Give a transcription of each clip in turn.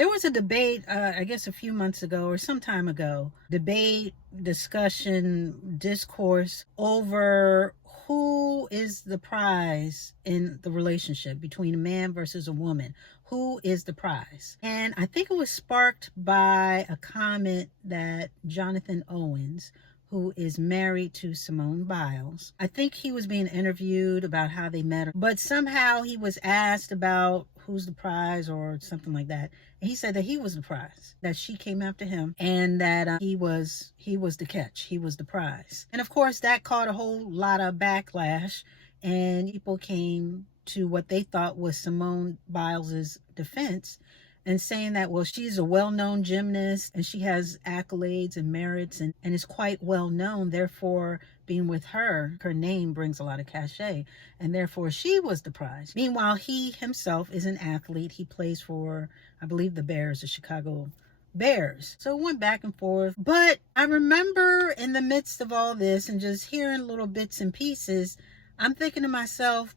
There was a debate, I guess a few months ago or some time ago, debate, discussion, discourse over who is the prize in the relationship between a man versus a woman. Who is the prize? And I think it was sparked by a comment that Jonathan Owens, who is married to Simone Biles, I think he was being interviewed about how they met, but somehow he was asked about who's the prize or something like that. And he said that he was the prize, that she came after him, and that he was the catch, he was the prize. And of course that caught a whole lot of backlash, and people came to what they thought was Simone Biles's defense, and saying that, well, she's a well-known gymnast and she has accolades and merits and is quite well known. Therefore, being with her name brings a lot of cachet, and therefore she was the prize. Meanwhile, he himself is an athlete. He plays for, I believe, the Bears, the Chicago Bears. So it went back and forth. But I remember in the midst of all this and just hearing little bits and pieces, I'm thinking to myself,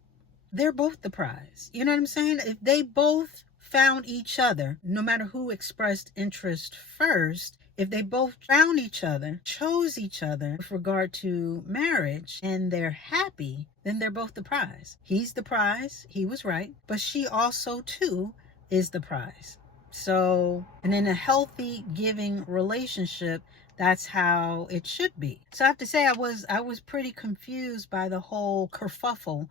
they're both the prize. You know what I'm saying? If they both found each other, no matter who expressed interest first, if they both found each other, chose each other with regard to marriage, and they're happy, then they're both the prize. He's the prize, he was right, but she also too is the prize. So, and in a healthy giving relationship, that's how it should be. So I have to say, I was pretty confused by the whole kerfuffle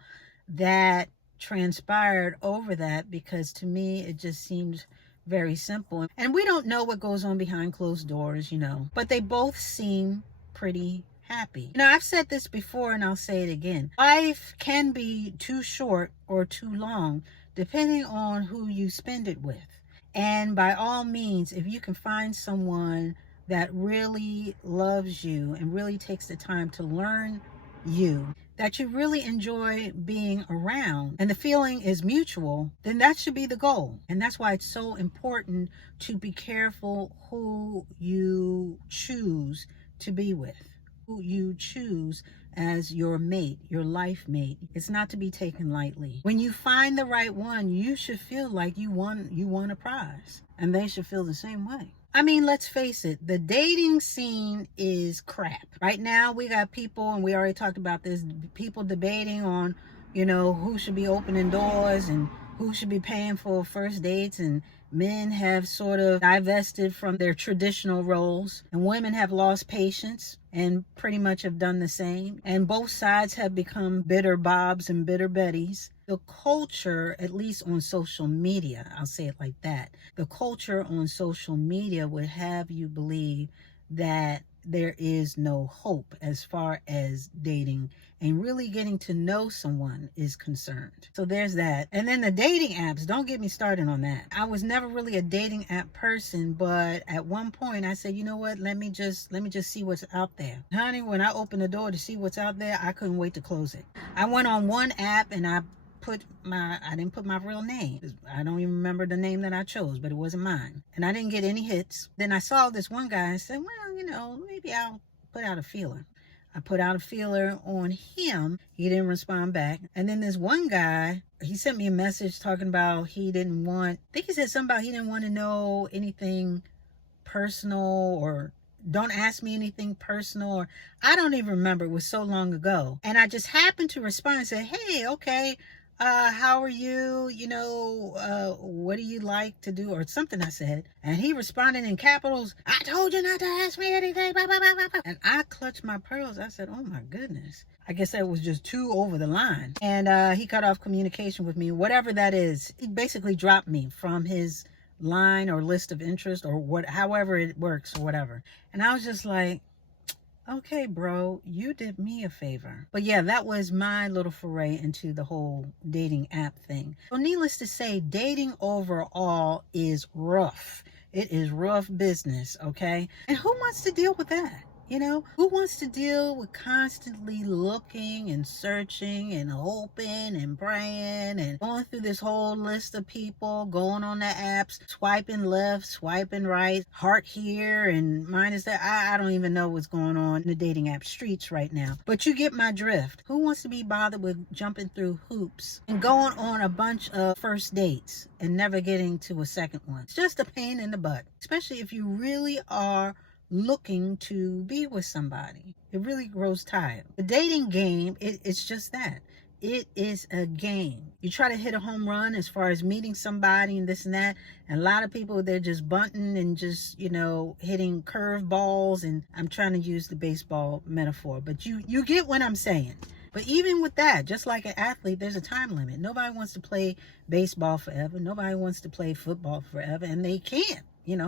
that transpired over that, because to me it just seemed very simple, and we don't know what goes on behind closed doors, but they both seem pretty happy. I've said this before and I'll say it again. Life can be too short or too long depending on who you spend it with, and by all means, if you can find someone that really loves you and really takes the time to learn you, that you really enjoy being around, and the feeling is mutual, then that should be the goal. And that's why it's so important to be careful who you choose to be with, who you choose as your mate, your life mate. It's not to be taken lightly. When you find the right one, you should feel like you won a prize, and they should feel the same way. I mean, let's face it, the dating scene is crap. Right now, we got people, and we already talked about this, people debating on, who should be opening doors and who should be paying for first dates, and men have sort of divested from their traditional roles, and women have lost patience and pretty much have done the same. And both sides have become bitter Bobs and bitter Bettys. The culture, at least on social media, I'll say it like that, the culture on social media would have you believe that there is no hope as far as dating and really getting to know someone is concerned. So there's that. And then the dating apps, don't get me started on that. I was never really a dating app person, but at one point I said, you know what, let me just see what's out there. Honey, when I opened the door to see what's out there, I couldn't wait to close it. I went on one app and I didn't put my real name. I don't even remember the name that I chose, but it wasn't mine. And I didn't get any hits. Then I saw this one guy and said, well, maybe I'll put out a feeler. I put out a feeler on him. He didn't respond back. And then this one guy, he sent me a message talking about he didn't want to know anything personal, or don't ask me anything personal, or I don't even remember. It was so long ago. And I just happened to respond and say, hey, okay, how are you? What do you like to do? Or something I said. And he responded in capitals, I told you not to ask me anything. Blah, blah, blah, blah. And I clutched my pearls. I said, oh my goodness. I guess that was just too over the line. And he cut off communication with me, whatever that is. He basically dropped me from his line or list of interest, or however it works, or whatever. And I was just like, okay, bro, you did me a favor. But yeah, that was my little foray into the whole dating app thing. So needless to say, dating overall is rough. It is rough business, okay? And who wants to deal with that? You know, who wants to deal with constantly looking and searching and hoping and praying and going through this whole list of people, going on the apps, swiping left, swiping right, heart here and mine is that. I don't even know what's going on in the dating app streets right now. But you get my drift. Who wants to be bothered with jumping through hoops and going on a bunch of first dates and never getting to a second one? It's just a pain in the butt, especially if you really are looking to be with somebody. It really grows tired. The dating game, it's just that. It is a game. You try to hit a home run as far as meeting somebody and this and that. And a lot of people, they're just bunting and just, hitting curve balls. And I'm trying to use the baseball metaphor, but you get what I'm saying. But even with that, just like an athlete, there's a time limit. Nobody wants to play baseball forever. Nobody wants to play football forever, and they can't.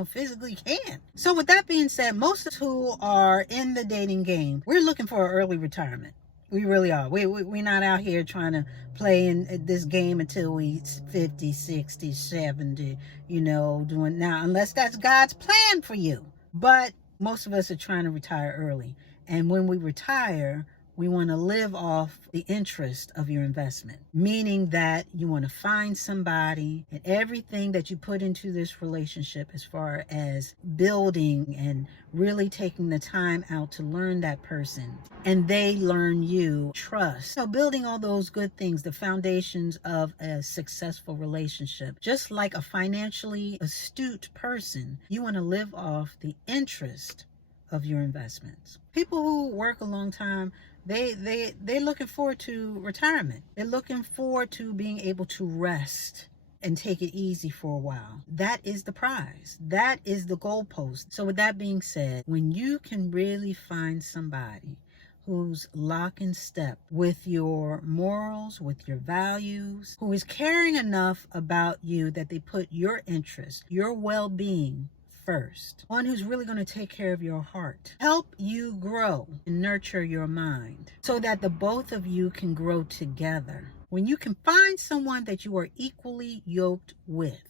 Physically can. So with that being said, most of us who are in the dating game, we're looking for an early retirement. We really are. We're not out here trying to play in this game until we 50, 60, 70, doing now, unless that's God's plan for you. But most of us are trying to retire early. And when we retire, we want to live off the interest of your investment, meaning that you want to find somebody and everything that you put into this relationship as far as building and really taking the time out to learn that person and they learn you, trust. So building all those good things, the foundations of a successful relationship, just like a financially astute person, you want to live off the interest of your investments. People who work a long time, they're looking forward to retirement. They're looking forward to being able to rest and take it easy for a while. That is the prize. That is the goalpost. So with that being said, when you can really find somebody who's lock in step with your morals, with your values, who is caring enough about you that they put your interest, your well-being first, one who's really going to take care of your heart, help you grow and nurture your mind so that the both of you can grow together. When you can find someone that you are equally yoked with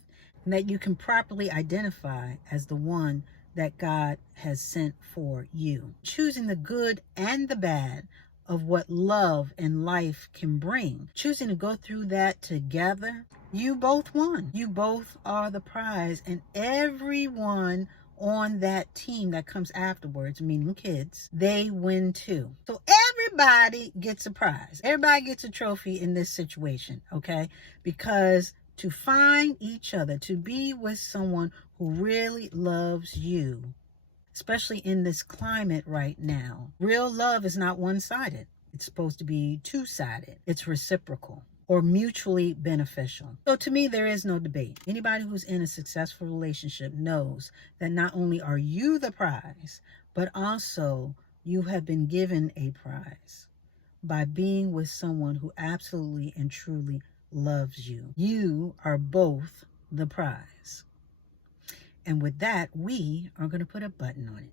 and that you can properly identify as the one that God has sent for you, choosing the good and the bad of what love and life can bring, choosing to go through that together, you both won. You both are the prize, and everyone on that team that comes afterwards, meaning kids, they win too. So everybody gets a prize. Everybody gets a trophy in this situation, okay? Because to find each other, to be with someone who really loves you, especially in this climate right now, real love is not one-sided. It's supposed to be two-sided. It's reciprocal or mutually beneficial. So to me, there is no debate. Anybody who's in a successful relationship knows that not only are you the prize, but also you have been given a prize by being with someone who absolutely and truly loves you. You are both the prize. And with that, we are going to put a button on it.